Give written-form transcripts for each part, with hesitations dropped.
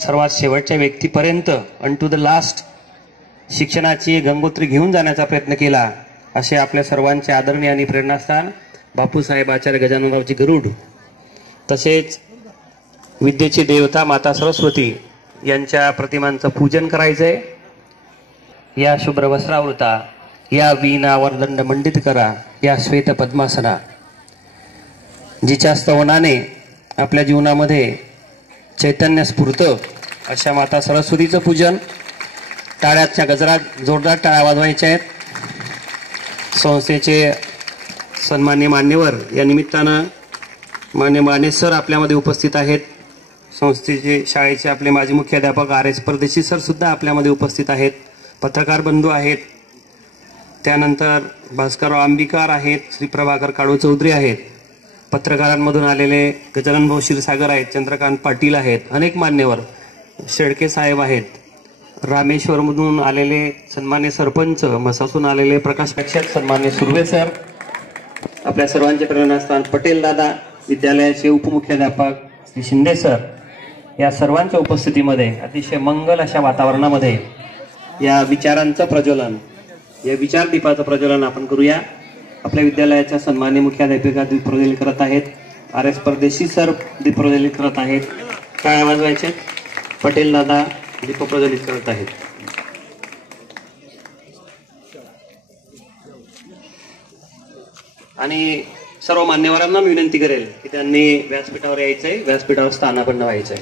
सर्वात शेवटच्या व्यक्तीपर्यंत अन टू द लास्ट शिक्षणाची गंगोत्री घेऊन जाण्याचा प्रयत्न केला, असे आपल्या सर्वांचे आदरणीय आणि प्रेरणास्थान बापूसाहेब आचार्य गजाननरावजी गरुड, तसेच विद्येची देवता माता सरस्वती यांच्या प्रतिमांचं पूजन करायचंय। या शुभ्र वस्त्रावृता, या वीणावर दंड मंडित करा, या श्वेत पद्मासना, जिच्या स्तवनाने आपल्या जीवनामध्ये चैतन्य स्फुरतं अशा माता सरस्वतीचं पूजन। टाळ्याच्या गजरात जोरदार टाळ्या वाजवायच्या आहेत। संस्थेचे सन्मान्य मान्यवर या निमित्तानं मान्य माने सर आपल्यामध्ये उपस्थित आहेत। संस्थेचे शाळेचे आपले माजी मुख्याध्यापक RS परदेशी सर सुद्धा आपल्यामध्ये उपस्थित आहेत। पत्रकार बंधू आहेत, त्यानंतर भास्करराव आंबिकार आहेत, श्री प्रभाकर काळू चौधरी आहेत, पत्रकारांमधून आलेले गजानन भाऊ क्षीरसागर आहेत, चंद्रकांत पाटील आहेत, अनेक मान्यवर, शेळके साहेब आहेत, रामेश्वरमधून आलेले सन्मान्य सरपंच, म्हसासून आलेले प्रकाश प्रेक्षक सन्मान्य सुर्वे सर, आपल्या सर्वांचे प्रेरणास्थान पटेल दादा, विद्यालयाचे उपमुख्याध्यापक श्री शिंदे सर, या सर्वांच्या उपस्थितीमध्ये अतिशय मंगल अशा वातावरणामध्ये या विचारांचं प्रज्वलन, या विचारदीपाचं प्रज्वलन आपण करूया। आपल्या विद्यालयाच्या सन्मान्य मुख्याध्यापिका दीपप्रज्वलित करत आहेत, RS परदेशी सर दीपप्रज्वलित करत आहेत, टाळ्या वाजवायचे, पटेल दादा दीपप्रज्वलित करत आहेत। आणि सर्व मान्यवरांना मी विनंती करेल की त्यांनी व्यासपीठावर यायचंय, व्यासपीठावर स्थानापन्न व्हायचंय।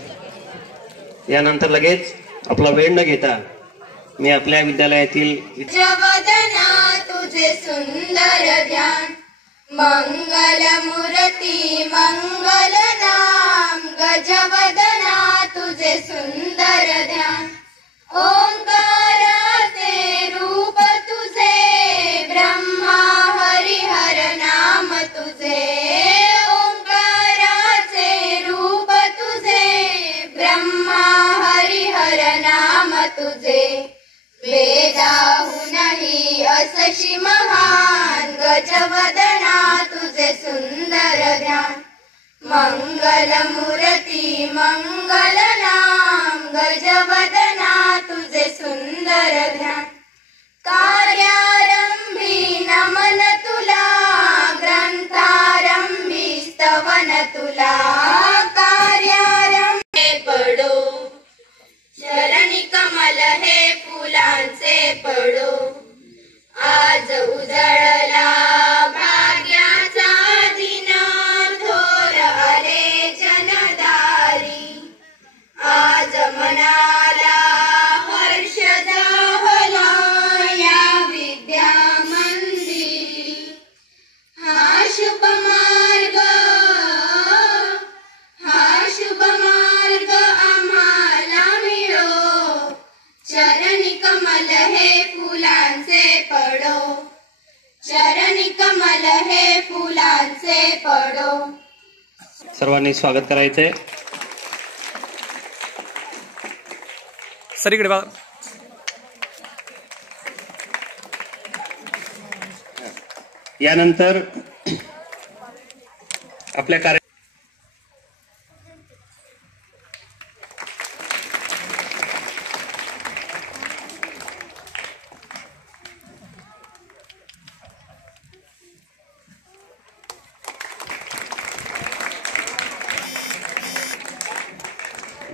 यानंतर लगेच आपला वेळ न घेता मी आपल्या विद्यालयातील गजवदना तुझे सुंदर ध्यान, मंगल मूर्ती मंगल नाम, गजवदना तुझे सुंदर ध्यान, ओंकाराचे रूप तुझे, ब्रह्मा हरिहर नाम तुझे, ओंकाराचे रूप तुझे, ब्रह्मा हरिहर नाम तुझे, वेदाहुनहि असशी महान, गजवदना तुझे सुंदर ध्यान, मंगल मूर्ती मंगल नाम, गजवदना तुझे सुंदर ध्यान, कार्यारंभी नमन तुला, ग्रंथारंभी स्तवन तुला, कार्यारंभी पडो, चरणी कमल हे फुलांचे पडो, आज उजळला भाग्याचा दिन, थोर आले जनदारी, आज मनाला हर्ष झाला या विद्या मंदिरी, हा शुभ मार्ग, हा शुभ मार्ग आम्हाला मिळो, चरणी कमल हे फुलांचे पडो, चरणी कमल हे फुलांचे पडो। सर्वांनी स्वागत करायचंय। सरीकडे बघा। यानंतर आपल्या कार्य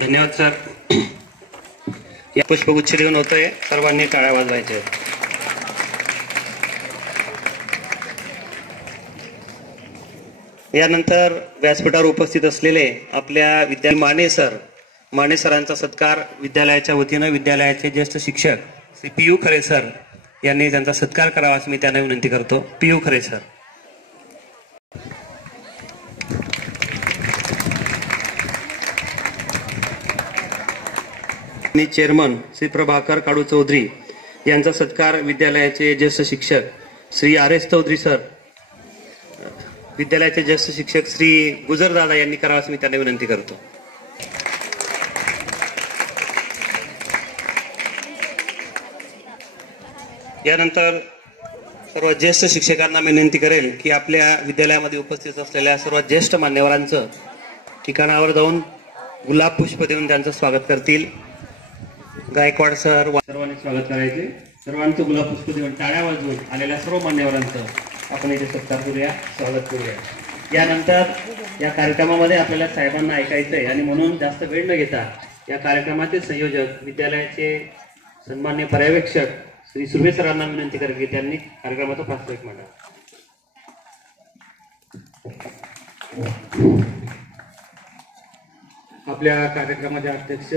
धन्यवाद सर। या पुष्पगुच्छ देऊन होतोय, सर्वांनी टाळ्या वाजवायच्या। यानंतर व्यासपीठावर उपस्थित असलेले आपल्या विद्यालय माने सरांचा सत्कार विद्यालयाच्या वतीनं विद्यालयाचे ज्येष्ठ शिक्षक श्री PU खरे सर यांनी त्यांचा सत्कार करावा असं मी त्यांना विनंती करतो। PU खरे सर। चेअरमन श्री प्रभाकर काळू चौधरी यांचा सत्कार विद्यालयाचे ज्येष्ठ शिक्षक श्री RS चौधरी सर, विद्यालयाचे ज्येष्ठ शिक्षक श्री गुजर दादा यांनी करावा असं मी त्यांना विनंती करतो। यानंतर सर्व ज्येष्ठ शिक्षकांना मी विनंती करेल की आपल्या विद्यालयामध्ये उपस्थित असलेल्या सर्व ज्येष्ठ मान्यवरांचं ठिकाणावर जाऊन गुलाब पुष्प देऊन त्यांचं स्वागत करतील. गायकवाड सर सर्वांनी स्वागत करायचे. सर्वांचं गुलाब पुष्प देऊन टाळ्या वाजवून आलेल्या सर्व मान्यवरांचं आपण इथे सत्कार करूया, स्वागत करूया. यानंतर या कार्यक्रमामध्ये आपल्याला साहेबांना ऐकायचं आहे आणि म्हणून जास्त वेळ न घेता या कार्यक्रमाचे संयोजक विद्यालयाचे सन्मान्य पर्यवेक्षक श्री सुर्वे सरांना विनंती करेल की त्यांनी कार्यक्रमाचा प्रास्ताविक मांडावा. आपल्या कार्यक्रमाचे अध्यक्ष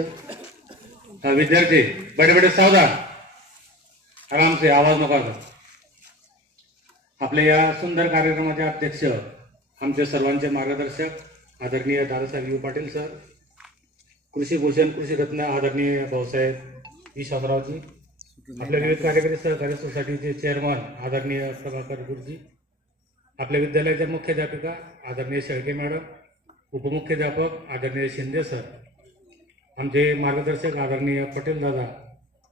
विद्यार्थी बड़े बड़े सावधान, आराम से, आवाज नका. आपल्या या सुंदर कार्यक्रमाचे अध्यक्ष आमचे सर्वांचे मार्गदर्शक आदरणीय दादासाहेब यू पाटील सर, कृषी भूषण कृषी रत्न आदरणीय भाऊसाहेब शामरावजी, आपल्या विविध कार्यकारी सहकारी सोसायटीचे चेअरमन आदरणीय प्रभाकर गुरुजी, आपल्या विद्यालयाच्या मुख्याध्यापिका आदरणीय शेळके मॅडम, उपमुख्याध्यापक आदरणीय शिंदे सर, आमचे मार्गदर्शक आदरणीय पटेल दादा,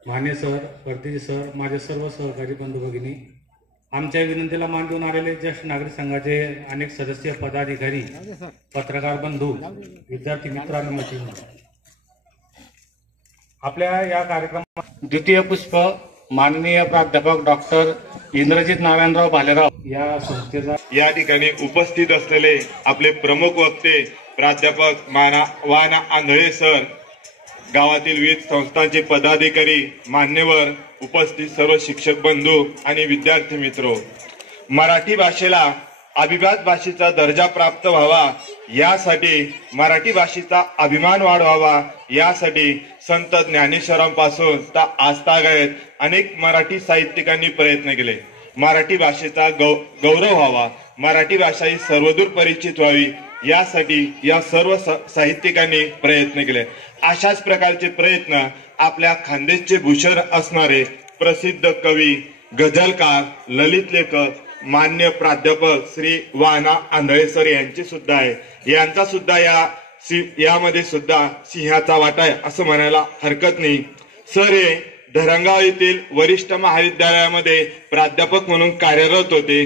माने सर, परतीजी सर, माझे सर्व सहकारी बंधू भगिनी, आमच्या विनंतीला मान देऊन आलेले ज्येष्ठ नागरिक संघाचे अनेक सदस्य, पदाधिकारी, पत्रकार बंधू, विद्यार्थी मित्र आणि मैत्रिणी. आपल्या या कार्यक्रमात द्वितीय पुष्प माननीय प्राध्यापक डॉक्टर इंद्रजित नारायणराव भालेराव या संस्थेचा या ठिकाणी उपस्थित असलेले आपले प्रमुख वक्ते प्राध्यापक वाना आंधळे सर, गावातील विविध संस्थांचे पदाधिकारी, मान्यवर, उपस्थित सर्व शिक्षक बंधू आणि विद्यार्थी मित्र, मराठी भाषेला अभिजात भाषेचा दर्जा प्राप्त व्हावा यासाठी, मराठी भाषेचा अभिमान वाढवावा यासाठी संत ज्ञानेश्वरांपासून तर आजतागायत अनेक मराठी साहित्यिकांनी प्रयत्न केले. मराठी भाषेचा गौरव व्हावा, मराठी भाषा ही सर्वदूर परिचित व्हावी यासाठी या सर्व साहित्यिकांनी प्रयत्न केले. अशाच प्रकारचे प्रयत्न आपल्या खानदेशचे भूषण असणारे प्रसिद्ध कवी, गझलकार, ललित लेखक मान्य प्राध्यापक श्री वाना आंधळे सर यांची सुद्धा आहे. यांचा सुद्धा यामध्ये सुद्धा सिंहाचा वाटा आहे असं म्हणायला हरकत नाही. सर हे धरणगाव येथील वरिष्ठ महाविद्यालयामध्ये प्राध्यापक म्हणून कार्यरत होते.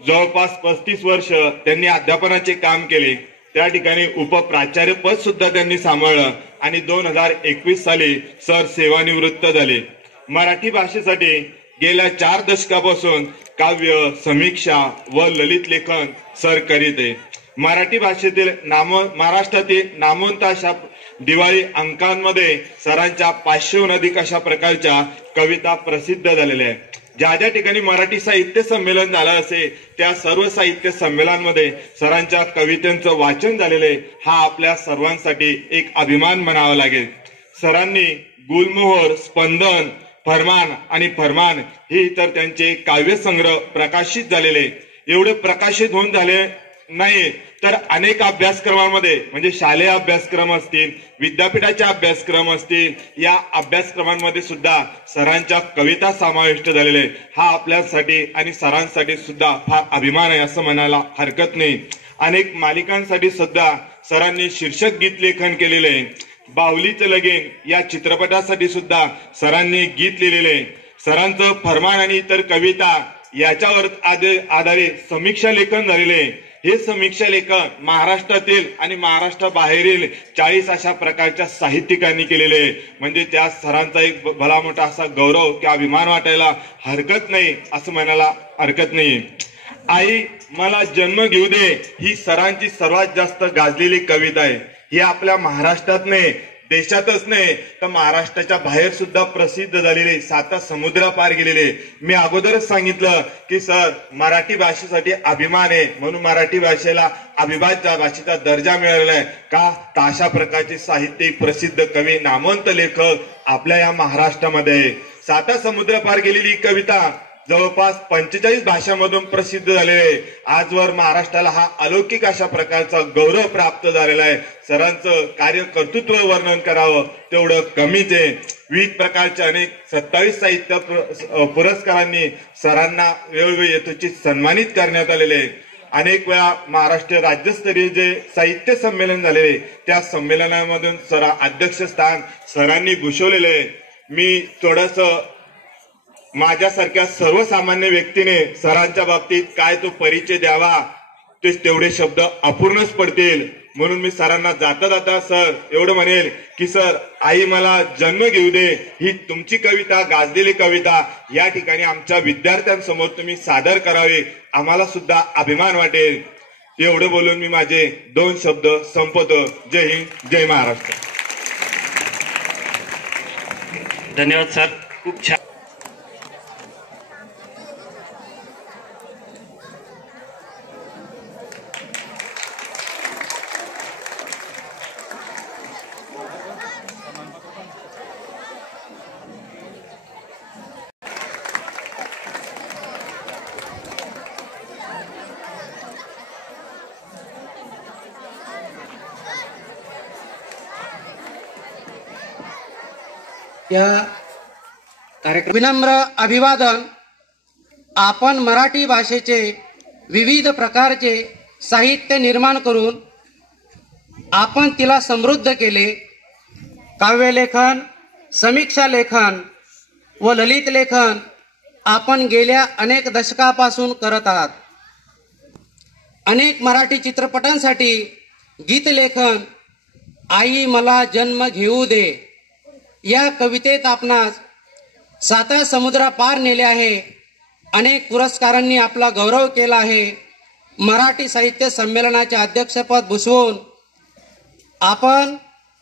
जवळपास 35 वर्ष त्यांनी अध्यापनाचे काम केले. त्या ठिकाणी उपप्राचार्य पद सुद्धा त्यांनी सांभाळलं आणि 2021 साली सर सेवानिवृत्त झाले. मराठी भाषेसाठी गेल्या 4 दशकापासून काव्य, समीक्षा व ललित लेखन सर करीत आहे. मराठी भाषेतील महाराष्ट्रातील नामवंत अशा दिवाळी अंकांमध्ये सरांच्या 500हून अधिक अशा प्रकारच्या कविता प्रसिद्ध झालेल्या आहेत. ज्या ज्या ठिकाणी मराठी साहित्य संमेलन झालं असेल त्या सर्व साहित्य संमेलनांमध्ये सरांच्या कवितांचं वाचन झालेलं आहे. हा आपल्या सर्वांसाठी एक अभिमान म्हणावा लागेल. सरांनी गुलमोहर, स्पंदन, फरमान आणि फरमान हे तर त्यांचे काव्यसंग्रह प्रकाशित झालेले. एवढे प्रकाशित होऊन झाले नाही तर अनेक अभ्यासक्रमांमध्ये म्हणजे शालेय अभ्यासक्रम असतील, विद्यापीठाचे अभ्यासक्रम असतील, या अभ्यासक्रमांमध्ये सुद्धा सरांच्या कविता समाविष्ट झालेले. हा आपल्यासाठी आणि सरांसाठी सुद्धा फार अभिमान आहे असं म्हणायला हरकत नाही. अनेक मालिकांसाठी सुद्धा सरांनी शीर्षक गीत लेखन केलेले आहे. बाहुलीचं लगीन या चित्रपटासाठी सुद्धा सरांनी गीत लिहिलेले. सरांचं फरमान आणि इतर कविता याच्यावर आधारित समीक्षा लेखन झालेले. हे समीक्षा लेखन महाराष्ट्रातील आणि महाराष्ट्राबाहेरील 40 अशा प्रकारच्या साहित्यिकांनी केलेले. म्हणजे त्या सरांचा एक भला मोठा असा गौरव किंवा अभिमान वाटायला हरकत नाही असं म्हणायला हरकत नाही. आई मला जन्म घेऊ दे ही सरांची सर्वात जास्त गाजलेली कविता आहे. ही आपल्या महाराष्ट्रात नाही, देशातच नाही तर महाराष्ट्राच्या बाहेर सुद्धा प्रसिद्ध झालेले, 7 समुद्र पार गेलेले. मी अगोदरच सांगितलं की सर मराठी भाषेसाठी अभिमान आहे म्हणून मराठी भाषेला अभिजात भाषेचा दर्जा मिळालेला आहे का, तर अशा प्रकारचे साहित्यिक, प्रसिद्ध कवी, नामवंत लेखक आपल्या या महाराष्ट्रामध्ये. 7 समुद्र पार गेलेली कविता जवळपास 45 भाषांमधून प्रसिद्ध झालेले आहे. आजवर महाराष्ट्राला हा अलौकिक अशा प्रकारचा गौरव प्राप्त झालेला आहे. सरांचं कार्य कर्तृत्व वर्णन करावं तेवढं कमीच आहे. विविध प्रकारच्या अनेक 27 साहित्य पुरस्कारांनी सरांना वेळोवेळी यथोचित सन्मानित करण्यात आलेले. अनेक वेळा महाराष्ट्र राज्यस्तरीय जे साहित्य संमेलन झालेले त्या संमेलनामधून सरा अध्यक्षस्थान सरांनी भूषवलेले आहे. मी थोडस माझ्यासारख्या सर्वसामान्य व्यक्तीने सरांच्या बाबतीत काय तो परिचय द्यावा ते तेवढे शब्द अपूर्णच पडतील. म्हणून मी सरांना जाता जाता सर एवढं म्हणेल की सर आई मला जन्म घेऊ दे ही तुमची कविता, गाजलेली कविता या ठिकाणी आमच्या विद्यार्थ्यांसमोर तुम्ही सादर करावी, आम्हाला सुद्धा अभिमान वाटेल. एवढं बोलून मी माझे 2 शब्द संपवतो. जय हिंद, जय महाराष्ट्र. धन्यवाद सर, खूप छान. या कार्यक्रम विनम्र अभिवादन. आपण मराठी भाषेचे विविध प्रकारचे साहित्य निर्माण करून आपण तिला समृद्ध केले. काव्यलेखन, समीक्षा लेखन व ललित लेखन आपण गेल्या अनेक दशकापासून करत आहात. अनेक मराठी चित्रपटांसाठी गीतलेखन, आई मला जन्म घेऊ दे या कवितेत आपणास 7 समुद्रापार नेले आहे. अनेक पुरस्कारांनी आपला गौरव केला आहे. मराठी साहित्य संमेलनाचे अध्यक्षपद भूषवून आपण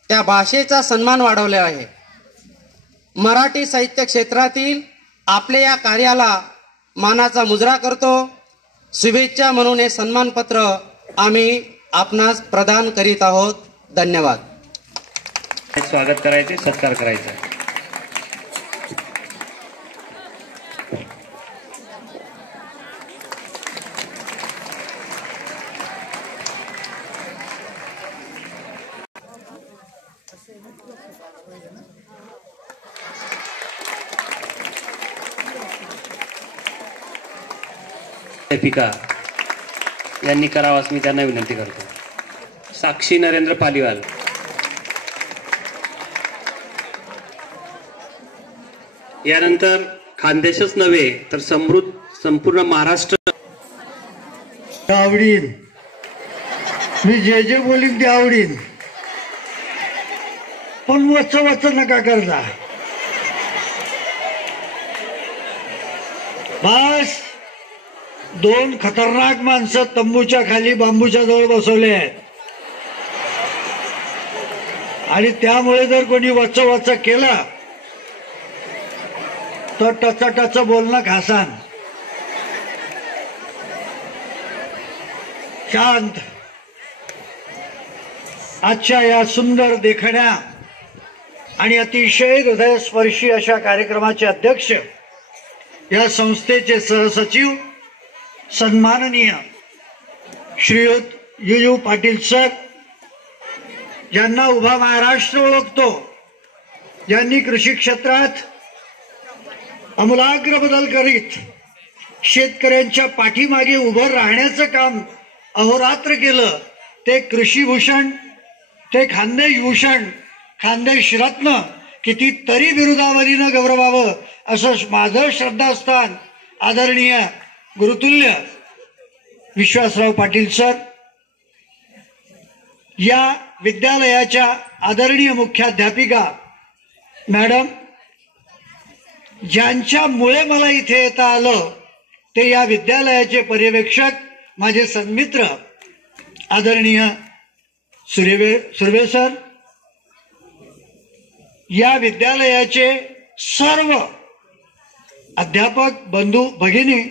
त्या भाषेचा सन्मान वाढवला आहे. मराठी साहित्य क्षेत्रातील आपल्या या कार्याला मानाचा मुजरा करतो. शुभेच्छा म्हणून हे सन्मानपत्र आम्ही आपणास प्रदान करीत आहोत. धन्यवाद. स्वागत करायचे, सत्कार करायचा. लेखिका यांनी करावास मी त्यांना विनंती करतो. साक्षी नरेंद्र पालीवाल. यानंतर खानदेशच नव्हे तर संपूर्ण महाराष्ट्र आवडीन. मी जे बोलीन ते आवडीन, पण वच नका करता. बस 2 खतरनाक माणसं तंबूच्या खाली बांबूच्या जवळ बसवले आहेत आणि त्यामुळे जर कोणी वच केलं तर टच बोलणं घासान. शांत. आजच्या या सुंदर देखण्या आणि अतिशय हृदयस्पर्शी अशा कार्यक्रमाचे अध्यक्ष, या संस्थेचे सहसचिव सन्माननीय श्रीयुत यू पाटील सर, ज्यांना उभा महाराष्ट्र ओळखतो, ज्यांनी कृषी क्षेत्रात आमूलाग्र बदल करीत शेतकऱ्यांच्या पाठीमागे उभं राहण्याचं काम अहोरात्र केलं. ते कृषीभूषण, ते खानदेशभूषण, खानदेश रत्न कितीतरी बिरुदावलीनं गौरवावं असं माझं श्रद्धास्थान आदरणीय गुरुतुल्य विश्वासराव पाटील सर, या विद्यालयाच्या आदरणीय मुख्याध्यापिका मॅडम, ज्यांच्यामुळे मला इथे येता आलं ते या विद्यालयाचे पर्यवेक्षक माझे सन्मित्र आदरणीय सुर्वे सर, या विद्यालयाचे सर्व अध्यापक बंधू भगिनी,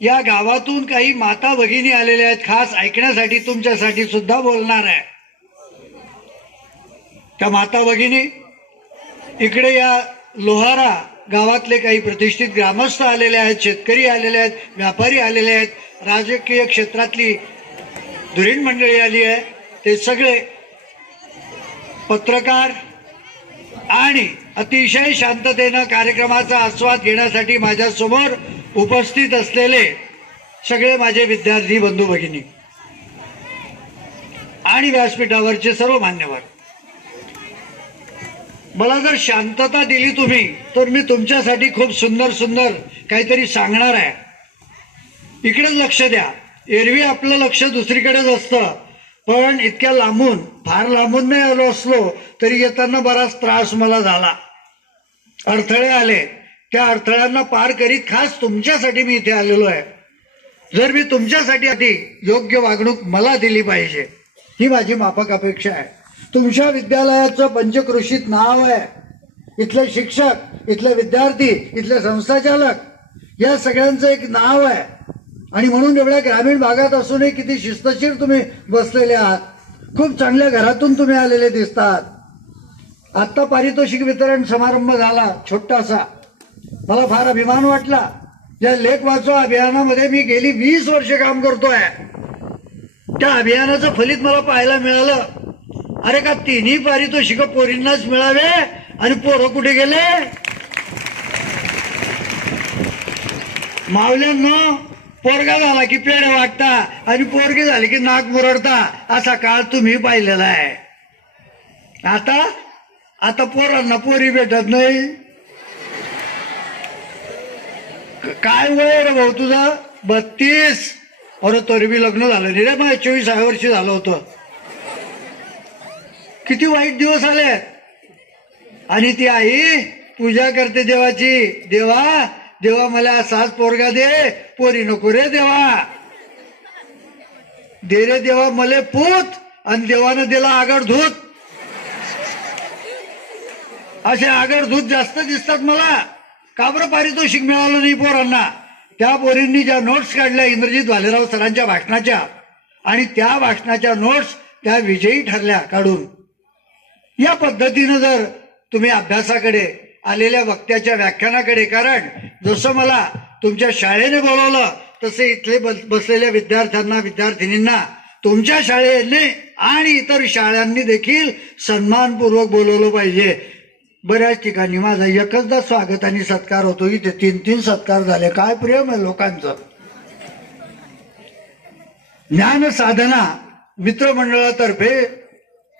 या गावातून काही माता भगिनी आलेल्या आहेत खास ऐकण्यासाठी, तुमच्यासाठी सुद्धा बोलणार आहे. त्या माता भगिनी, इकडे या लोहारा गावातले काही प्रतिष्ठित ग्रामस्थ आलेले आहेत, शेतकरी आलेले आहेत, व्यापारी आलेले आहेत, राजकीय क्षेत्रातली धुरीण मंडळी आली आहे, ते सगळे पत्रकार आणि अतिशय शांततेनं कार्यक्रमाचा आस्वाद घेण्यासाठी माझ्या समोर उपस्थित असलेले सगळे माझे विद्यार्थी बंधू भगिनी आणि व्यासपीठावरचे सर्व मान्यवर, मला जर शांतता दिली तुम्ही तर मी तुमच्यासाठी खूप सुंदर सुंदर काहीतरी सांगणार आहे. इकडेच लक्ष द्या. एरवी आपलं लक्ष दुसरीकडेच असतं, पण इतक्या लांबून, फार लांबून नाही आलो असलो तरी येताना बराच त्रास मला झाला, अडथळे आले. त्या अडथळ्यांना पार करीत खास तुमच्यासाठी मी इथे आलेलो आहे. जर मी तुमच्यासाठी आधी योग्य वागणूक मला दिली पाहिजे, ही माझी माफक अपेक्षा आहे. तुमच्या विद्यालयाचं पंचक्रोशीत नाव आहे. इथले शिक्षक, इथले विद्यार्थी, इथले संस्थाचालक या सगळ्यांचं एक नाव आहे. आणि म्हणून एवढ्या ग्रामीण भागात असूनही किती शिस्तशीर तुम्ही बसलेले आहात. खूप चांगल्या घरातून तुम्ही आलेले दिसतात. आत्ता पारितोषिक वितरण समारंभ झाला छोटासा, मला फार अभिमान वाटला. या लेख वाचवा अभियानामध्ये मी गेली 20 वर्ष काम करतोय. त्या अभियानाचं फलित मला पाहायला मिळालं. अरे का तिन्ही पारितोषिक पोरींनाच मिळावे आणि पोरं कुठे गेले? मावल्यांनो, पोरगा झाला की पेढे वाटता आणि पोरगी झाली की नाक मुरडता, असा काळ तुम्ही पाहिलेला आहे. आता पोरांना पोरी भेटत नाही. काय वय रे भाऊ तुझं? 32. अरे तरी बी लग्न झालं नाही रे, मग 24 वर्षी झालं होतं. किती वाईट दिवस आले. आणि ती आई पूजा करते देवाची, देवा मला असाच पोरगा दे, पोरी नको रे देवा. दे रे देवा मले पूत, आणि देवानं दिला आगडधूत. असे आगडधूत जास्त दिसतात मला. का बरं पारितोषिक मिळालं नाही पोरांना? त्या पोरींनी ज्या नोट्स काढल्या इंद्रजित भालेराव सरांच्या भाषणाच्या, आणि त्या भाषणाच्या नोट्स त्या विजयी ठरल्या काढून. या पद्धतीनं जर तुम्ही अभ्यासाकडे, आलेल्या वक्त्याच्या व्याख्यानाकडे, कारण जसं मला तुमच्या शाळेने बोलवलं तसे इथले बसलेल्या विद्यार्थ्यांना, विद्यार्थिनींना तुमच्या शाळेने आणि इतर शाळांनी देखील सन्मानपूर्वक बोलवलं पाहिजे. बऱ्याच ठिकाणी माझा एकचदा स्वागत आणि सत्कार होतो, इथे 3-3 सत्कार झाले. काय प्रेम आहे लोकांचं. ज्ञान साधना मित्रमंडळातर्फे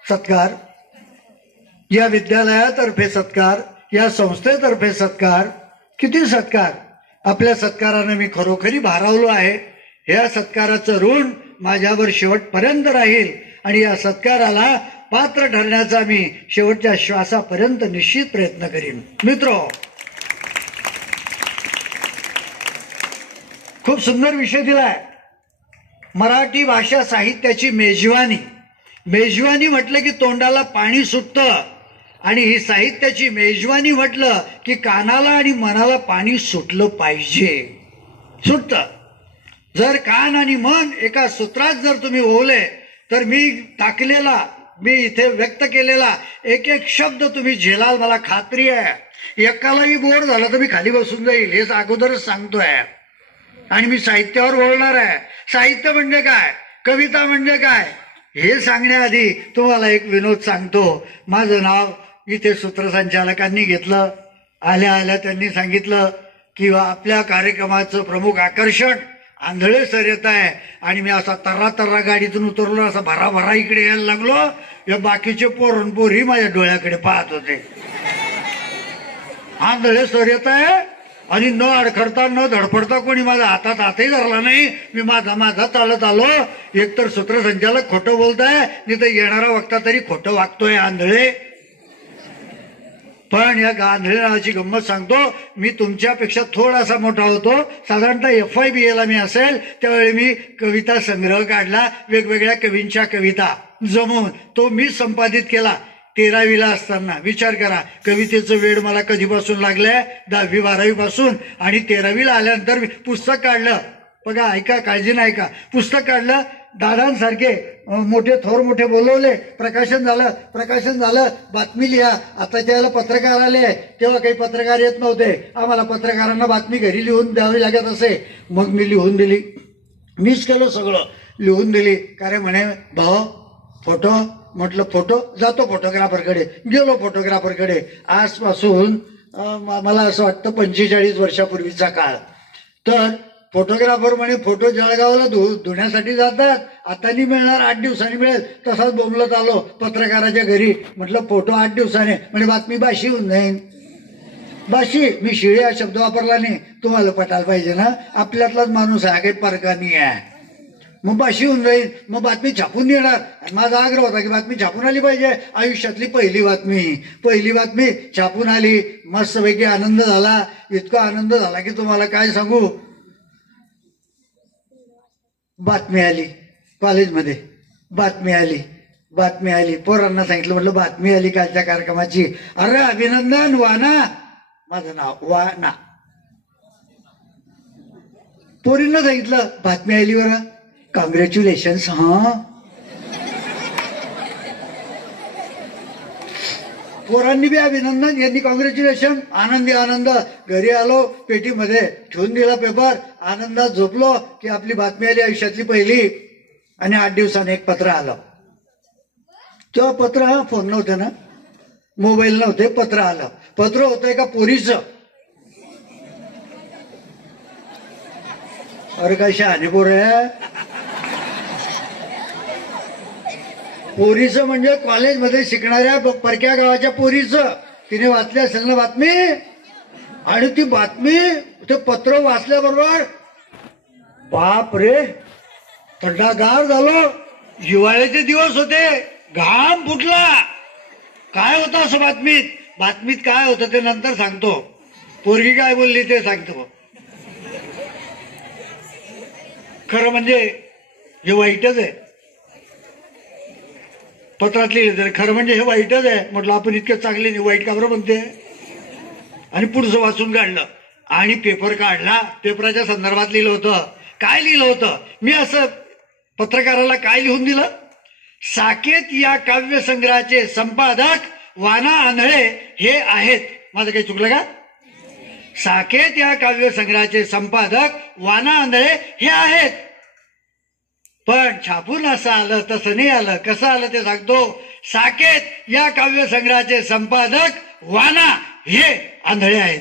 सत्कार, या विद्यालयातर्फे सत्कार, या संस्थेतर्फे सत्कार. किती सत्कार. आपल्या सत्काराने मी खरोखरी भारावलो आहे. या सत्काराचं ऋण माझ्यावर शेवटपर्यंत राहील आणि या सत्काराला पात्र ठरण्याचा मी शेवटच्या श्वासापर्यंत निश्चित प्रयत्न करीन. मित्रो, खूप सुंदर विषय दिलाय. मराठी भाषा साहित्याची मेजवानी. मेजवानी म्हटलं की तोंडाला पाणी सुटतं, आणि ही साहित्याची मेजवानी म्हटलं की कानाला आणि मनाला पाणी सुटलं पाहिजे. सुटतं. जर कान आणि मन एका सूत्रात जर तुम्ही ओवले तर मी इथे व्यक्त केलेला एक एक शब्द तुम्ही झेलाल, मला खात्री आहे. एकालाही बोर झालं तर मी खाली बसून जाईल, हेच अगोदरच सांगतोय. आणि मी साहित्यावर बोलणार आहे. साहित्य म्हणजे काय, कविता म्हणजे काय, हे सांगण्याआधी तुम्हाला एक विनोद सांगतो. माझं नाव इथे सूत्रसंचालकांनी घेतलं. आल्या आल्या त्यांनी सांगितलं की आपल्या कार्यक्रमाचं प्रमुख आकर्षण आंधळे सर येत आहे. आणि मी असा तर्रा गाडीतून उतरलो, असा भराभरा इकडे यायला लागलो. या बाकीचे पोरी माझ्या डोळ्याकडे पाहत होते. आंधळे सर येत आहे आणि न अडखडता न धडपडता कोणी माझ्या हातही धरला नाही. मी माझा चालत आलो. एकतर सूत्रसंचालक खोटं बोलताय, नाही तर येणारा वक्ता तरी खोटं वागतोय आंधळे. पण या आंधळे नावाची गंमत सांगतो. मी तुमच्यापेक्षा थोडासा मोठा होतो. साधारणतः FIBA ला मी असेल त्यावेळी मी कविता संग्रह काढला, वेगवेगळ्या कवींच्या कविता जमवून तो मी संपादित केला. 13वीला असताना. विचार करा, कवितेचं वेड मला कधीपासून लागलंय, 10वी-12वी पासून. आणि 13वीला आल्यानंतर मी पुस्तक काढलं. बघा, ऐका, काळजी नाही ऐका. पुस्तक काढलं, दादांसारखे थोर मोठे बोलवले, प्रकाशन झालं, बातमी लिहा. आताच्या वेळेला पत्रकार आले, तेव्हा काही पत्रकार येत नव्हते. आम्हाला पत्रकारांना बातमी घरी लिहून द्यावी लागत असे. मग मी लिहून दिली. मीच केलं सगळं, लिहून दिली. कारण म्हणे भाऊ फोटो, म्हटलं फोटो, जातो फोटोग्राफरकडे. गेलो फोटोग्राफरकडे. आजपासून मला असं वाटतं 45 वर्षापूर्वीचा काळ. तर फोटोग्राफर म्हणे फोटो जळगावला धुण्यासाठी जातात, आता नाही मिळणार, 8 दिवसांनी मिळेल. तसाच बोंबलत आलो पत्रकाराच्या घरी. म्हटलं फोटो 8 दिवसाने. म्हणजे बातमी बाशी होऊन जाईल. बाशी, मी शिळे हा शब्द वापरला नाही, तुम्हाला पटायला पाहिजे ना. आपल्यातलाच माणूस आहे, काही परका नाही आहे. मग बाशी होऊन जाईल, मग बातमी छापून येणार. आणि माझा आग्रह होता की बातमी छापून आली पाहिजे, आयुष्यातली पहिली बातमी छापून आली. मस्तपैकी आनंद झाला, इतका आनंद झाला की तुम्हाला काय सांगू. बातमी आली कॉलेजमध्ये, बातमी आली. पोरांना सांगितलं, म्हटलं बातमी आली कालच्या कार्यक्रमाची. अरे अभिनंदन, वाना, माझं नाव वाना. पोरींना सांगितलं बातमी आली बरं, कॉंग्रॅच्युलेशन्स. हा, पोरांनी बी अभिनंदन, यांनी कॉंग्रॅच्युलेशन. आनंद. घरी आलो, पेटीमध्ये ठेवून दिला पेपर, आनंदात झोपलो की आपली बातमी आली आयुष्यातली पहिली. आणि 8 दिवसांनी एक पत्र आलं. तेव्हा पत्र, हा फोन नव्हते ना, मोबाईल नव्हते, पत्र आलं. पत्र होतं एका पोरीचं. अरे काय शहाणी पोर आहे. पोरीचं म्हणजे कॉलेजमध्ये शिकणाऱ्या परक्या गावाच्या पोरीचं. तिने वाचली असेल ना बातमी. आणि ती बातमी, ते पत्र वाचल्याबरोबर बाप रे, थंडागार झालो. हिवाळ्याचे दिवस होते, घाम फुटला. काय होतं असं बातमीत काय होतं ते नंतर सांगतो. पोरगी काय बोलली ते सांगतो. खरं म्हणजे हे वाईटच आहे. पत्रात लिहिलं तर खरं म्हणजे हे वाईटच आहे. म्हटलं आपण इतके चांगले नाही, वाईट का बरं म्हणते. आणि पुढचं वाचून काढलं आणि पेपर काढला. पेपराच्या संदर्भात लिहिलं होतं. काय लिहिलं होतं, मी असं पत्रकाराला काय लिहून दिलं, साकेत या काव्यसंग्रहाचे संपादक वाना आंधळे हे आहेत. माझं काही चुकलं का. साकेत या काव्यसंग्रहाचे संपादक वाना आंधळे हे आहेत. पण छापून असं आलं, तसं नाही आलं. कसं आलं ते सांगतो. साकेत या काव्यसंग्रहाचे संपादक वाना हे आंधळे आहेत.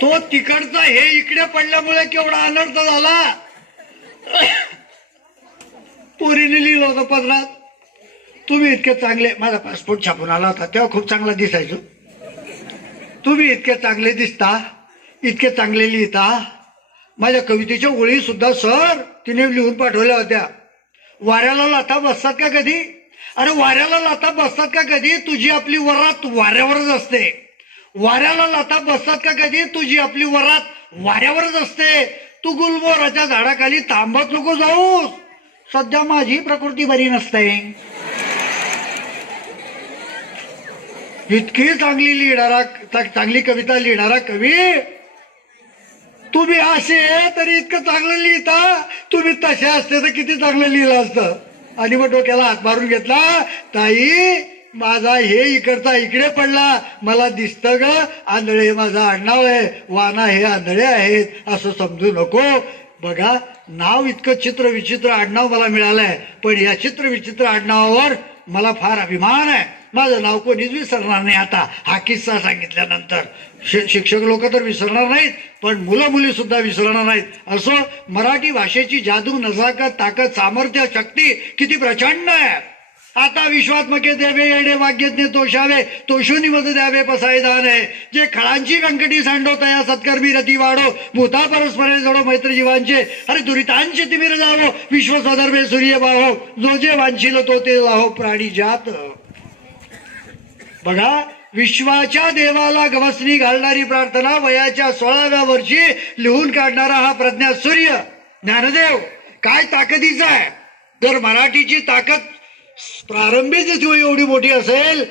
तो तिकडचा हे इकडे पडल्यामुळे केवढा अनर्थ झाला. पोरीने लिहिलं होतं पत्रात, तुम्ही इतके चांगले, माझा पासपोर्ट छापून आला होता तेव्हा खूप चांगला दिसायचो. तुम्ही इतके चांगले दिसता, इतके चांगले लिहिता. माझ्या कवितेच्या ओळी सुद्धा सर तिने लिहून पाठवल्या होत्या. वाऱ्याला लाथा बसतात का कधी. अरे वाऱ्याला लाथा बसतात का कधी, तुझी आपली वरात वाऱ्यावरच असते. वाऱ्याला लाथा बसतात का कधी, तुझी आपली वरात वाऱ्यावरच असते. तू गुलमोहराच्या झाडाखाली थांबत नको जाऊस, सध्या माझी प्रकृती बरी नसते. इतकी चांगली लिहिणारा, चांगली कविता लिहिणारा कवी तुम्ही असे तरी इतकं चांगलं लिहिता. तुम्ही तसे असते तर किती चांगलं लिहिलं असतं. आणि मग डोक्याला हात मारून घेतला. ताई माझा हे इकडचा इकडे पडला, मला दिसतं ग, आंधळे माझं आडनाव आहे, वाना हे आंधळे आहेत असं समजू नको. बघा नाव इतकं चित्र विचित्र आडनाव मला मिळालंय, पण या चित्र विचित्र आडनावावर मला फार अभिमान आहे. माझं नाव कोणीच विसरणार नाही. आता हा किस्सा सांगितल्यानंतर शिक्षक लोक तर विसरणार नाहीत, पण मुलं मुली सुद्धा विसरणार नाहीत. असो, मराठी भाषेची जादू, नजाकत, ताकद, सामर्थ्य, शक्ती किती प्रचंड आहे. आता विश्वात्मके देवे येडे वाग्यज्ञ तोषावे, तोषुनी मज द्यावे पसाय दाने. जे खळांची व्यंकटी सांडवता या सत्कर्मी रती वाढो, भूता परस्परे जोडो मैत्र जीवांचे. अरे दुरितांचे तिमिर जावो, विश्व स्वधर्मे सूर्य बाहो, जो जे वांछिल तो ते लाहो प्राणी जात. बघा विश्वाच्या देवाला गवसणी घालणारी प्रार्थना वयाच्या 16व्या वर्षी लिहून काढणारा हा प्रज्ञा सूर्य ज्ञानदेव काय ताकदीचा आहे. जर मराठीची ताकद प्रारंभीच एवढी मोठी असेल,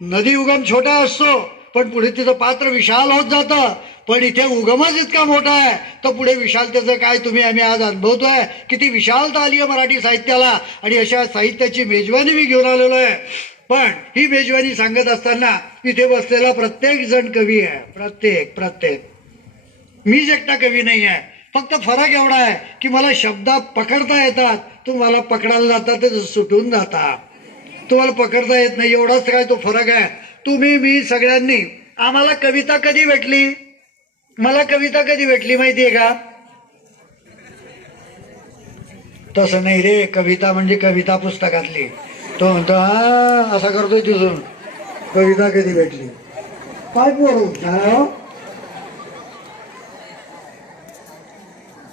नदी उगम छोटा असतो पण पुढे तिचं पात्र विशाल होत जातं. पण इथे उगमच इतका मोठा आहे तर पुढे विशालतेचं काय तुम्ही आम्ही आज अनुभवतोय. किती विशालता आली आहे मराठी साहित्याला. आणि अशा साहित्याची मेजवानी मी घेऊन आलेलो आहे. पण ही मेजवानी सांगत असताना इथे बसलेला प्रत्येक जण कवी आहे. प्रत्येक मीच एकटा कवी नाही आहे. फक्त फरक एवढा आहे की मला शब्द पकडता येतात, तुम्हाला पकडायला जातात ते सुटून जातात. तुम्हाला पकडता येत नाही, एवढाच काय तो फरक आहे. तुम्ही मी सगळ्यांनी आम्हाला कविता कधी भेटली, मला कविता कधी भेटली माहितीये का. तसं नाही रे, कविता म्हणजे कविता पुस्तकातली. तो म्हणतो हा असा करतोय तिथून, कविता कधी भेटली. काय पोर हुशार.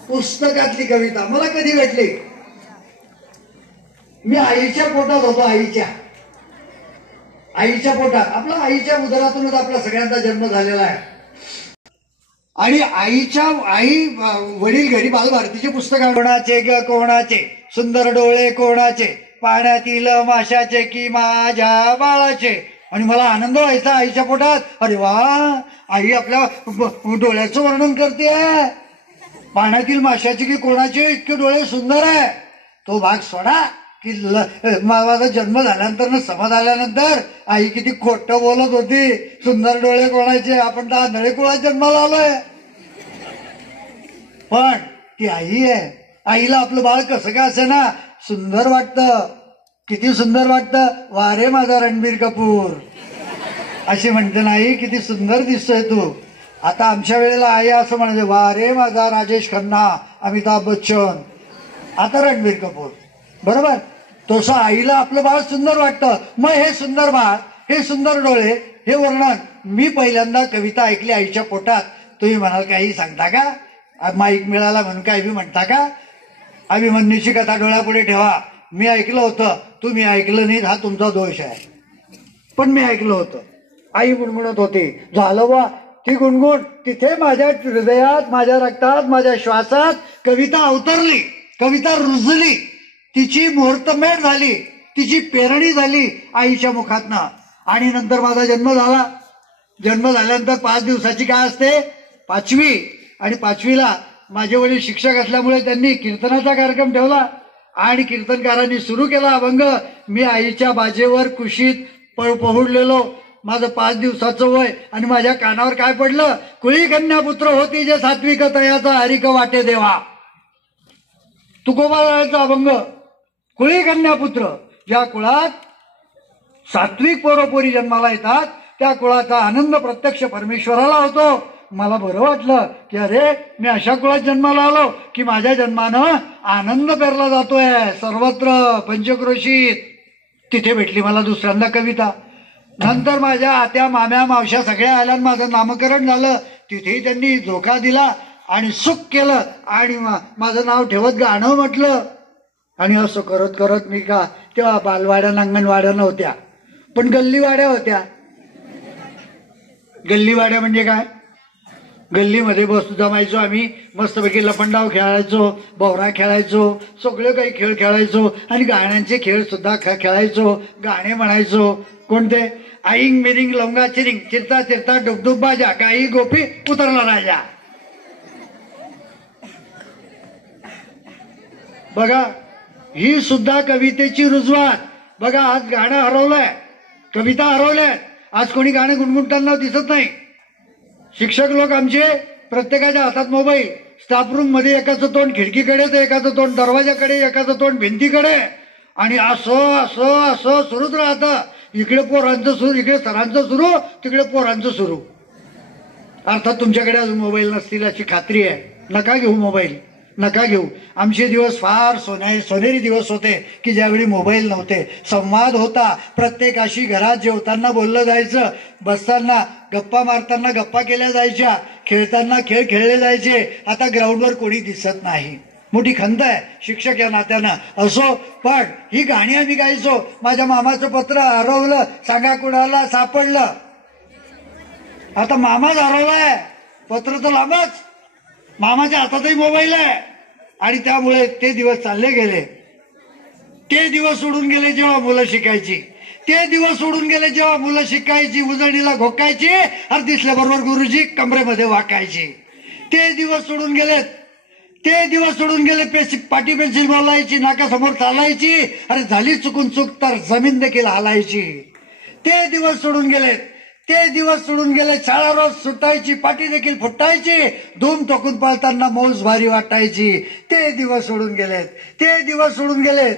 पुस्तकातली कविता मला कधी भेटली. मी आईच्या पोटात होतो. आईच्या पोटात. आपला आईच्या उदरातूनच आपला सगळ्यांचा जन्म झालेला आहे. आणि आई वडील घरी बालभारतीचे पुस्तक. कोणाचे ग कोणाचे सुंदर डोळे कोणाचे, पाण्यातील माशाचे की माझ्या बाळाचे. आणि मला आनंद व्हायचा आईच्या पोटात. अरे वा, आई आपल्या डोळ्याचं वर्णन करते. पाण्यातील माशाचे की कोणाचे इतके डोळे सुंदर आहे. तो भाग सोडा की माझा जन्म झाल्यानंतर समज आल्यानंतर आई किती खोटं बोलत होती. सुंदर डोळे कोणाचे, आपण तर आंधळे कुळात जन्माला आलोय. पण ती आई आहे. आईला आपलं बाळ कसं काय असे ना सुंदर वाटतं. किती सुंदर वाटतं. वारे माझा रणबीर कपूर अशी म्हणते ना आई, किती सुंदर दिसतोय तू. आता आमच्या वेळेला आई असं म्हणायचे, वारे माझा राजेश खन्ना, अमिताभ बच्चन, आता रणबीर कपूर. बरोबर. तसं आईला आपलं बाळ सुंदर वाटतं. मग हे सुंदर बाळ, हे सुंदर डोळे, हे वर्णन मी पहिल्यांदा कविता ऐकली आईच्या पोटात. तुम्ही म्हणाल काही सांगता का, माईक मिळाला म्हणून काय बी म्हणता का. अभिमन्यूची कथा डोळ्यापुढे ठेवा. मी ऐकलं होतं, तुम्ही ऐकलं नाही, हा तुमचा दोष आहे. पण मी ऐकलं होतं. आई गुणगुणत होती. झालं बा ती गुणगुण. तिथे माझ्या हृदयात, माझ्या रक्तात, माझ्या श्वासात कविता अवतरली, कविता रुजली. तिची मुहूर्तमेढ झाली, तिची पेरणी झाली आईच्या मुखातनं. आणि नंतर माझा जन्म झाला. जन्म झाल्यानंतर 5 दिवसाची काय असते, 5वी. आणि 5वीला माझे वडील शिक्षक असल्यामुळे त्यांनी कीर्तनाचा कार्यक्रम ठेवला आणि कीर्तनकारांनी सुरू केला अभंग. मी आईच्या बाजेवर कुशीत पहुडलेलो. माझं 5 दिवसाचं वय. आणि माझ्या कानावर काय पडलं, कुळी कन्या पुत्र होती जे सात्विक तयाचा हरिक वाटे देवा. तुकोबारायांचा अभंग. कुळी कन्या पुत्र, ज्या कुळात सात्विक पोरोपोरी जन्माला येतात त्या कुळाचा आनंद प्रत्यक्ष परमेश्वराला होतो. मला बरं वाटलं की अरे मी अशा कुळात जन्माला आलो की माझ्या जन्मानं आनंद पेरला जातोय सर्वत्र पंचक्रोशीत. तिथे भेटली मला दुसऱ्यांदा कविता. नंतर माझ्या आत्या माम्या मावश्या सगळ्या आल्या, माझं नामकरण झालं. तिथेही त्यांनी झोका दिला आणि सुख केलं आणि माझं नाव ठेवत गाणं म्हटलं. आणि असं करत करत मी का तेव्हा बालवाड्या अंगणवाड्या नव्हत्या, पण गल्लीवाड्या होत्या. गल्लीवाड्या म्हणजे काय, गल्लीमध्ये जमायचो आम्ही, मस्तपैकी लपंडाव खेळायचो, भोवरा खेळायचो, सगळे काही खेळ खेळायचो. आणि गाण्यांचे खेळ सुद्धा खेळायचो. गाणे म्हणायचो. कोणते, आईंग मिरिंग लवंगा चिरिंग, चिरता चिरता डुगडुग बाजा, गाई गोपी उतरला राजा. बघा ही सुद्धा कवितेची रुजवात. बघा आज गाणं हरवलंय, कविता हरवल्या. आज कोणी गाणं गुणगुणताना दिसत नाही. शिक्षक लोक आमचे प्रत्येकाच्या हातात मोबाईल. स्टाफ रूम मध्ये एकाचं तोंड खिडकीकडे तर एकाचं तोंड दरवाजाकडे, एकाचं तोंड भिंतीकडे. आणि असं असं असं सुरूच राहतं. इकडे पोरांचं सुरू, इकडे सरांचं सुरू, तिकडे पोरांचं सुरू. अर्थात तुमच्याकडे अजून मोबाईल नसतील अशी खात्री आहे. नका घेऊ मोबाईल, नका घेऊ. आमचे दिवस फार सोनेरी दिवस होते की ज्यावेळी मोबाईल नव्हते. संवाद होता. प्रत्येकाशी घरात जेवताना बोललं जायचं, बसताना गप्पा मारताना गप्पा केल्या जायच्या, खेळताना खेळ खेळले जायचे. आता ग्राउंडवर कोणी दिसत नाही. मोठी खंत आहे शिक्षक या नात्यानं. असो, पण ही गाणी आम्ही गायचो. माझ्या मामाचं पत्र हरवलं, सांगा कुणाला सापडलं. आता मामाच हरवलाय, पत्र तर लांबच, मामाच्या हातातही मोबाईल आहे. आणि त्यामुळे ते दिवस चालले गेले. ते दिवस सोडून गेले जेव्हा मुलं शिकायची. ते दिवस सोडून गेले जेव्हा मुलं शिकायची, उजळणीला घोकायची, आणि दिसल्याबरोबर गुरुजी कमरेमध्ये वाकायची. ते दिवस सोडून गेलेत. ते दिवस सोडून गेले. पाटी पेन्सिल बोलायची, नाकासमोर चालायची, अरे झाली चुकून चूक तर जमीन देखील हालायची. ते दिवस सोडून गेलेत. ते दिवस सोडून गेले. शाळा रोज सुटायची, पाटी देखील फुटायची, धूम टोकून पळताना मौज भारी वाटायची. ते दिवस सोडून गेलेत. ते दिवस सोडून गेलेत.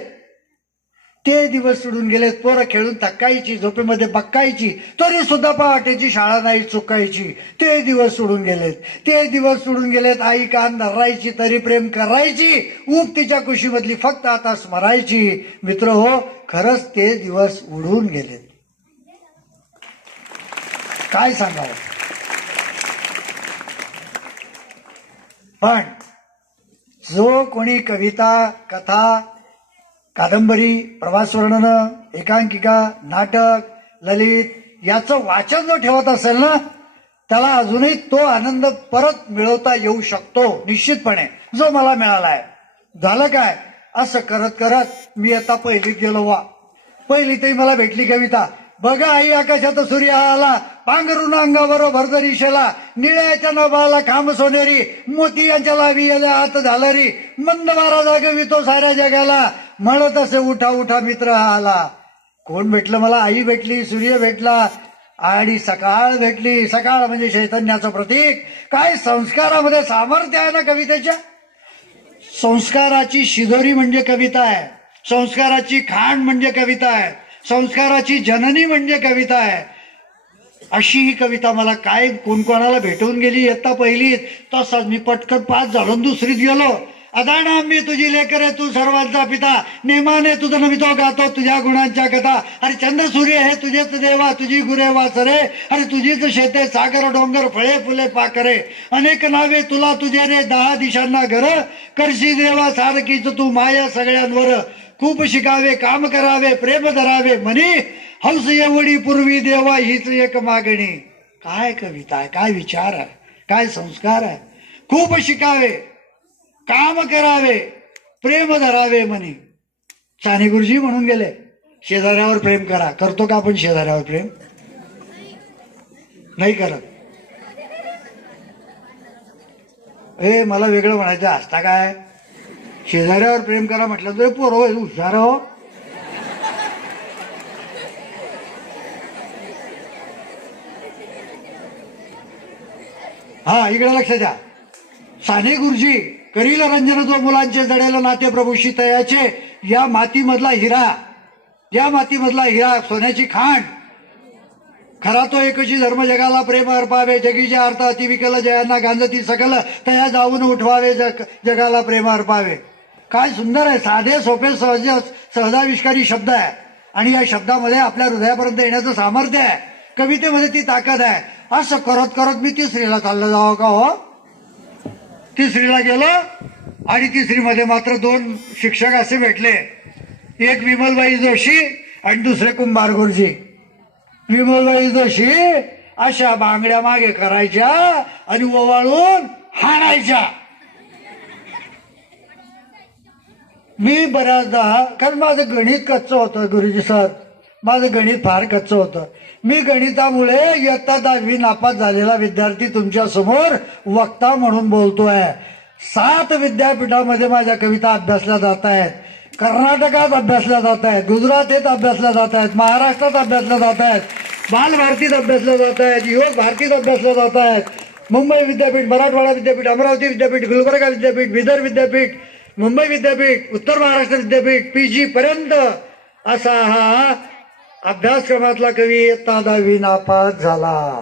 ते दिवस सोडून गेलेत. पोरं खेळून थकायची, झोपेमध्ये बक्कायची, तरी सुद्धा पहाटेची शाळा नाही चुकायची. ते दिवस सोडून गेलेत. ते दिवस सोडून गेलेत. आई कान धरायची तरी प्रेम करायची, ऊब तिच्या कुशीमधली फक्त आता स्मरायची. मित्र हो, खरंच ते दिवस उडून गेलेत. काय सांगावं. पण जो कोणी कविता, कथा, कादंबरी, प्रवास वर्णन, एकांकिका, नाटक, ललित याचं वाचन जो ठेवत असेल ना, त्याला अजूनही तो आनंद परत मिळवता येऊ शकतो निश्चितपणे, जो मला मिळालाय. झालं काय, असं करत करत मी आता पहिलीत गेलो. वा, पहिलीतही मला भेटली कविता. बघा आई आकाशात सूर्य आला, पांघरून अंगावर भरदरीशला, निळ्याच्या नभाला खांब सोनेरी, मोती यांच्या लावी हात झालरी, मंद वारा जागवितो साऱ्या जगाला, म्हणत असे उठा उठा मित्र हा आला. कोण भेटलं मला? आई भेटली, सूर्य भेटला आणि सकाळ भेटली. सकाळ म्हणजे चैतन्याचं प्रतीक. काय संस्कारामध्ये सामर्थ्य आहे ना कवितेच्या. संस्काराची शिदोरी म्हणजे कविता आहे, संस्काराची खाण म्हणजे कविता आहे, संस्काराची जननी म्हणजे कविता आहे. अशी ही कविता मला काय कोणाला भेटून गेली इयत्ता पहिलीत. तसाच मी पटकन पास झालो, दुसरीत गेलो. अदाणा मी तुझी लेकरे, तू सर्वांचा पिता, नेमाने तुझं नमितो गातो तुझ्या गुणांच्या कथा. अरे चंद्र सूर्य हे तुझेच देवा, तुझी गुरे वासरे, अरे तुझीच शेते, सागर डोंगर, फळे फुले पाकरे, अनेक नावे तुला तुझे रे, 10 दिशांना घर, करशी देवा सारखीच तू माया सगळ्यांवर. खूप शिकावे, काम करावे, प्रेम धरावे मनी, हंस एवढी पूर्वी देवा हीच एक मागणी. काय कविता आहे, काय विचार आहे, काय संस्कार आहे. खूप शिकावे, काम करावे, प्रेम धरावे मनी. साने गुरुजी म्हणून गेले, शेजाऱ्यावर प्रेम करा. करतो का आपण शेजाऱ्यावर प्रेम? नाही करत. मला वेगळं म्हणायचं, असता काय शेजाऱ्यावर प्रेम करा म्हटलं तर पोरं हुशार हो. हा, इकडे लक्ष द्या. साने गुरुजी करील रंजन जो मुलांचे जडेल नाते प्रभूशी तयाचे, या मातीमधला हिरा, या मातीमधला हिरा, सोन्याची खाण. खरा तो एकची धर्म जगाला प्रेम अर्पावे, जगीच्या अर्थ अतिविकल जयांना गांजती सकल, तया जाऊन उठवावे जगाला प्रेम अर्पावे. काय सुंदर आहे, साधे सोपे सहजाविष्कारी शब्द आहे आणि या शब्दामध्ये आपल्या हृदयापर्यंत येण्याचं सामर्थ्य आहे. कवितेमध्ये ती ताकद आहे. असं करत करत मी तिसरीला चाललं जावं का हो. तिसरीला गेलो आणि तिसरीमध्ये मात्र 2 शिक्षक असे भेटले, एक विमलबाई जोशी आणि दुसरे कुंभार गुरुजी. विमलबाई जोशी अशा बांगड्या मागे करायच्या आणि ओवाळून हाणायच्या. मी बऱ्याचदा, कारण माझं गणित कच्चं होतं गुरुजी सर, माझं गणित फार कच्चं होतं. मी गणितामुळे इयत्ता 10वी नापास झालेला विद्यार्थी तुमच्या समोर वक्ता म्हणून बोलतोय. 7 विद्यापीठामध्ये माझ्या कविता अभ्यासल्या जात आहेत. कर्नाटकात अभ्यासल्या जात आहेत, गुजरातेत अभ्यासल्या जात आहेत, महाराष्ट्रात अभ्यासल्या जात आहेत, बालभारतीत अभ्यासल्या जात आहेत, योग भारतीत अभ्यासल्या जात आहेत. मुंबई विद्यापीठ, मराठवाडा विद्यापीठ, अमरावती विद्यापीठ, गुलबर्गा विद्यापीठ, बिदर विद्यापीठ, मुंबई विद्यापीठ, उत्तर महाराष्ट्र विद्यापीठ, PG पर्यंत असा हा अभ्यासक्रमातला कवी इयत्ता 10वी नापास झाला.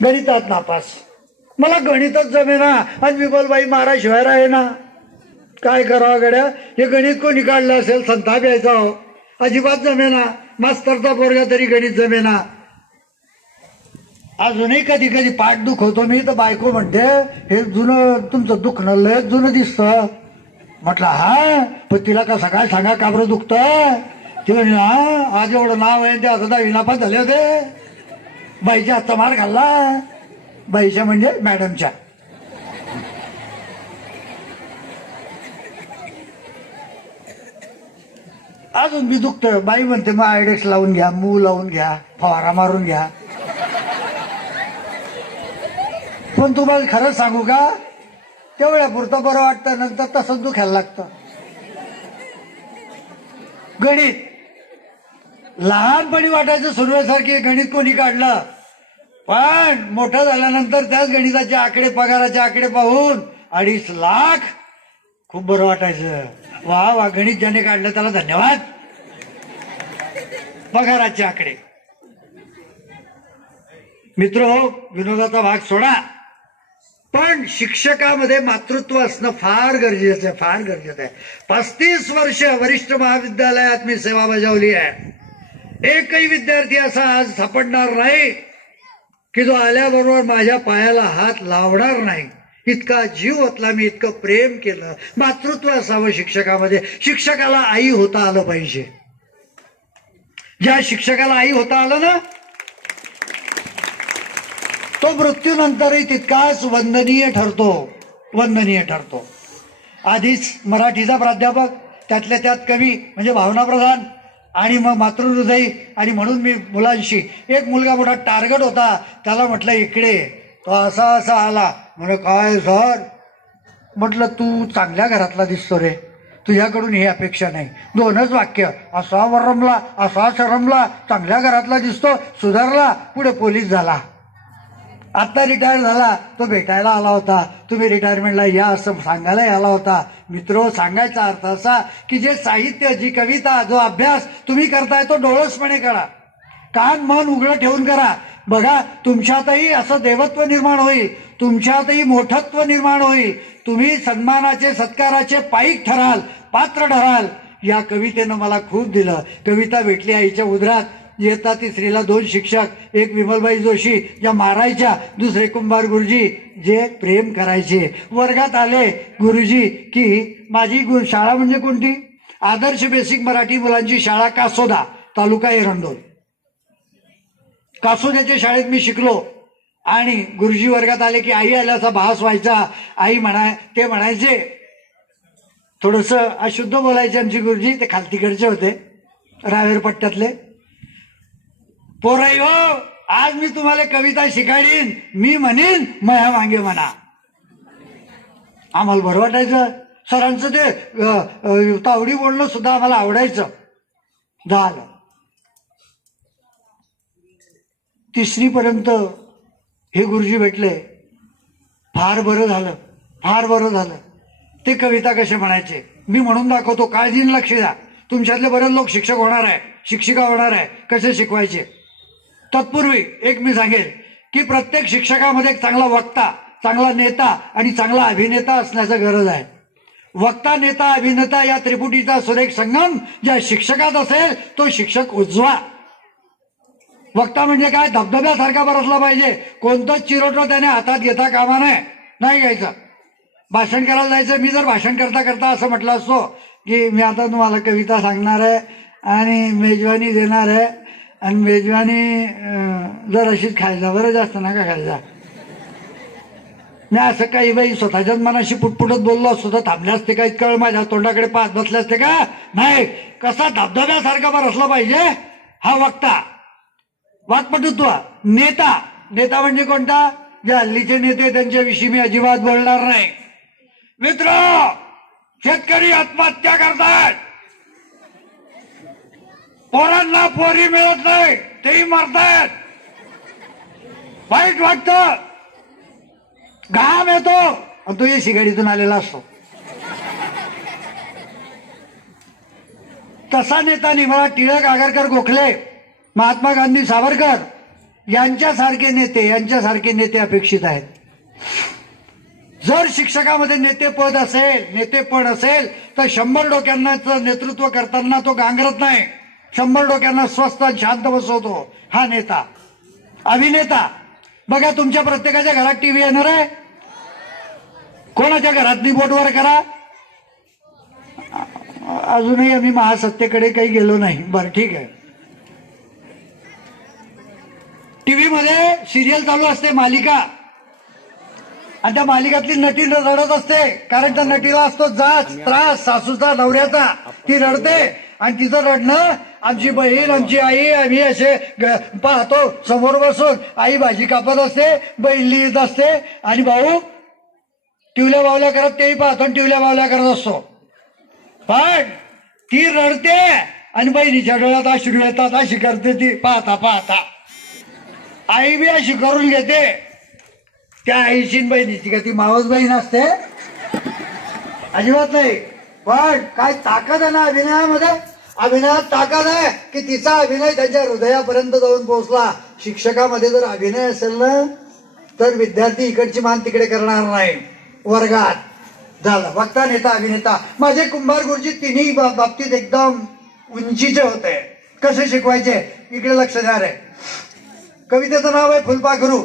गणितात नापास. मला गणितच जमेना आणि विमलबाई मारा शिवाय आहे ना. काय करावं गड्या, हे गणित कोणी काढलं असेल, संताप यायचा हो. अजिबात जमेना. मास्तरचा पोरगा तरी गणित जमेना. अजूनही कधी कधी पाठ दुखवतो मी, तर बायको म्हणते हे जुनं तुमचं दुखणं लय जुनं दिसतं. म्हटलं हा, पण तिला कसं काय सांगा का बरं दुखतं. ती म्हणे हा, आज एवढं नाव आहे ते आता 10वी नापास झाले होते. बाईच्या हातचा मार खाल्ला. बाईच्या म्हणजे मॅडमच्या. अजून मी दुखतोय. बाई म्हणते मग आयडेक्स लावून घ्या, मूव लावून घ्या, फवारा मारून घ्या. पण तुम्हाला खरंच सांगू का, तेवढ्यापुरतं बरं वाटतं, नंतर तसंच दुखायला लागतं. गणित लहानपणी वाटायचं सुरुवातीसारखी गणित कोणी काढलं, पण मोठं झाल्यानंतर त्याच गणिताचे आकडे, पगाराचे आकडे पाहून 2.5 लाख खूप बरं वाटायचं. वा वा, गणित ज्याने काढलं त्याला धन्यवाद. पगाराचे आकडे. मित्र, विनोदाचा भाग सोडा, पण शिक्षकामध्ये मातृत्व असणं फार गरजेचं आहे, फार गरजेचं आहे. 35 वर्ष वरिष्ठ महाविद्यालयात मी सेवा बजावली आहे. एकही विद्यार्थी असा आज सापडणार नाही की जो आल्याबरोबर माझ्या पायाला हात लावणार नाही. इतका जीव ओतला मी, इतकं प्रेम केलं. मातृत्व असावं शिक्षकामध्ये. शिक्षकाला आई होता आलं पाहिजे. ज्या शिक्षकाला आई होता आलं ना, तो मृत्यूनंतरही तितकाच वंदनीय ठरतो, वंदनीय ठरतो. आधीच मराठीचा प्राध्यापक, त्यातल्या त्यात कवी म्हणजे भावनाप्रधान आणि मग मातृहृदयी. आणि म्हणून मी मुलांशी, एक मुलगा मोठा टार्गेट होता, त्याला म्हटलं इकडे, तो असा असा आला. म्हणे काय सर? म्हटलं तू चांगल्या घरातला दिसतो रे, तुझ्याकडून ही अपेक्षा नाही. 2च वाक्य, असा वरमला, असा शरमला, चांगल्या घरातला दिसतो, सुधारला, पुढे पोलीस झाला. आता रिटायर झाला. तो भेटायला आला होता, तुम्ही रिटायरमेंटला या असं सांगायला आला होता. मित्र, सांगायचा अर्थ असा की जे साहित्य, जी कविता, जो अभ्यास तुम्ही करताय तो डोळसपणे करा, कान मन उघडं ठेवून करा. बघा, तुमच्यातही असं देवत्व निर्माण होईल, तुमच्यातही मोठत्व निर्माण होईल. तुम्ही सन्मानाचे, सत्काराचे पाईक ठराल, पात्र ठराल. या कवितेनं मला खूप दिलं. कविता भेटली आईच्या उदरात. इयत्ता 3रीला 2 शिक्षक, एक विमलबाई जोशी ज्या मारायच्या, दुसरे कुंभार गुरुजी जे प्रेम करायचे. वर्गात आले गुरुजी की माझी शाळा म्हणजे कोणती? आदर्श बेसिक मराठी मुलांची शाळा, कासोदा, तालुका एरंडोल. कासोद्याच्या शाळेत मी शिकलो. आणि गुरुजी वर्गात आले की आई आल्याचा भास व्हायचा. आई ते म्हणायचे, थोडस अशुद्ध बोलायचे आमचे गुरुजी, ते खालतीकडचे होते, रावेर पट्ट्यातले. पोराई हो, आज मी तुम्हाला कविता शिकाडीन, मी म्हणीन मया मागे म्हणा. आम्हाला बरं वाटायचं. सरांचं ते तावडी बोलणं सुद्धा आम्हाला आवडायचं. झालं 3री पर्यंत हे गुरुजी भेटले. फार बरं झालं, फार बरं झालं. ते कविता कसे म्हणायचे मी म्हणून दाखवतो, काळजीने लक्ष द्या. तुमच्यातले बरेच लोक शिक्षक होणार आहे, शिक्षिका होणार आहे. कसे शिकवायचे? तत्पूर्वी एक मी सांगेल की प्रत्येक शिक्षकामध्ये एक चांगला वक्ता, चांगला नेता आणि चांगला अभिनेता असण्याची गरज आहे. वक्ता, नेता, अभिनेता या त्रिपुटीचा सुरेख संगम ज्या शिक्षकात असेल तो शिक्षक उजवा. वक्ता म्हणजे काय? धबधब्यासारखा बरसला पाहिजे. कोणतंच चिरोटं त्याने हातात घेता कामा नाही घ्यायचं. भाषण करायला जायचं. मी जर भाषण करता करता असं म्हटलं असतो की मी आता तुम्हाला कविता सांगणार आहे आणि मेजवानी देणार आहे, आणि मेजवानी जर अशीच खायचा, बरं जास्त नका खायचा. मी असं काही बाई स्वतःच्याच मनाशी पुटपुटत बोललो असतो तर थांबले असते का? इतकं माझ्या तोंडाकडे पाहत बसले असते का? नाही. कसा धबधब्यासारखा बरसला पाहिजे हा वक्ता. वाक्पटुत्व. नेता, नेता म्हणजे कोणता? जे हल्लीचे नेते त्यांच्याविषयी मी अजिबात बोलणार नाही. मित्र, शेतकरी आत्महत्या करतात, पोरांना पोरी मिळत नाही, तेही मरतात. वाईट वाटतं, घाम येतो, आणि तो शिगाडीतून आलेला असतो. तसा नेता नाही. मला टिळक, आगरकर, गोखले, महात्मा गांधी, सावरकर यांच्यासारखे नेते अपेक्षित आहेत. जर शिक्षकामध्ये नेतेपद असेल, नेतेपण असेल तर 100 डोक्यांचं नेतृत्व करताना तो गांगरत नाही. 100 डोक्यांना स्वस्थ शांत बसवतो हा नेता. अभिनेता बघा, तुमच्या प्रत्येकाच्या घरात टीव्ही येणार आहे. कोणाच्या घरातली बोटवर करा. अजूनही आम्ही महासत्तेकडे काही गेलो नाही. बरं, ठीक आहे. टीव्ही मध्ये सिरियल चालू असते, मालिका, आणि त्या मालिकातली नटी रडत असते कारण त्या नटीला असतो जाच त्रास सासूचा, नवऱ्याचा. ती रडते आणि तिचं रडणं आमची बहीण, आमची आई, आम्ही असे पाहतो समोर बसून. आई भाजी कापत असते, बहीण लिहित असते आणि भाऊ टिवल्या बावल्या करत, तेही पाहतो आणि टिवल्या बावल्या करत असतो. पण ती रडते आणि बहिणीच्या डोळ्यात अश्रू येतात. अशी करते ती पाहता पाहता. आई बी अशी करून घेते. त्या आईची बहिणीची का ती मावस बहीण असते? अजिबात नाही. पण काय ताकद आहे ना अभिनयामध्ये. अभिनयात ताकद आहे की तिचा अभिनय त्यांच्या हृदयापर्यंत जाऊन पोहोचला. शिक्षकामध्ये जर अभिनय असेल ना तर विद्यार्थी इकडची मान तिकडे करणार नाही. वर्गात झालं. वक्ता, नेता, अभिनेता. माझे कुंभार गुरुजी तिन्ही बाबतीत एकदम उंचीचे होते. कसे शिकवायचे इकडे लक्ष द्या रे. कवितेचं नाव आहे फुलपाखरू.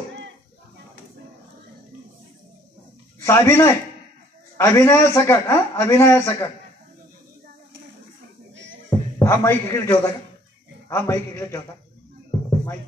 साभिनय अभिनय सकट. अभिनय सकट. हा माईक इकडे ठेवता का? हा माईक इकडे ठेवता माईक.